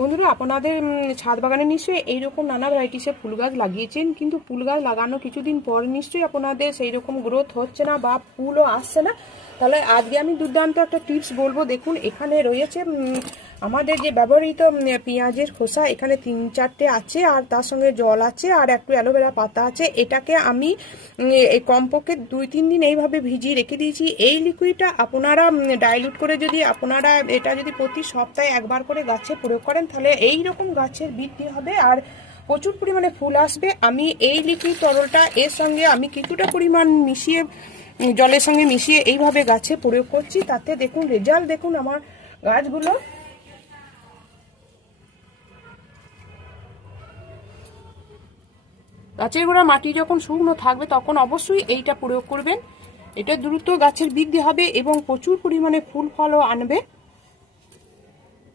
বন্ধুরা, আপনাদের ছাদ বাগানে নিশ্চয়ই এইরকম নানা ভ্যারাইটিসের ফুল গাছ লাগিয়েছেন, কিন্তু ফুল গাছ লাগানো কিছুদিন পর নিশ্চয়ই আপনাদের সেই রকম গ্রোথ হচ্ছে না বা ফুলও আসছে না। তাহলে আজকে আমি দুর্দান্ত একটা টিপস বলবো। দেখুন, এখানে রয়েছে আমাদের যে ব্যবহৃত পেঁয়াজের খোসা, এখানে 3-4টে আছে, আর তার সঙ্গে জল আছে, আর একটু অ্যালোভেরা পাতা আছে। এটাকে আমি কমপক্ষে 2-3 দিন এইভাবে ভিজিয়ে রেখে দিয়েছি। এই লিকুইডটা আপনারা ডাইলুট করে যদি আপনারা এটা যদি প্রতি সপ্তাহে একবার করে গাছে প্রয়োগ করেন, তাহলে এই রকম গাছের বৃদ্ধি হবে আর প্রচুর পরিমাণে ফুল আসবে। আমি এই লিকুইড তরলটা এর সঙ্গে আমি কিছুটা পরিমাণ মিশিয়ে, জলের সঙ্গে মিশিয়ে এইভাবে গাছে প্রয়োগ করছি। তাতে দেখুন রেজাল্ট, দেখুন আমার গাছগুলো গাছের গোড়া মাটি যখন শুকনো থাকবে তখন অবশ্যই এইটা প্রয়োগ করবেন। এটা দ্রুত গাছের বৃদ্ধি হবে এবং প্রচুর পরিমাণে ফুল ফলও আনবে।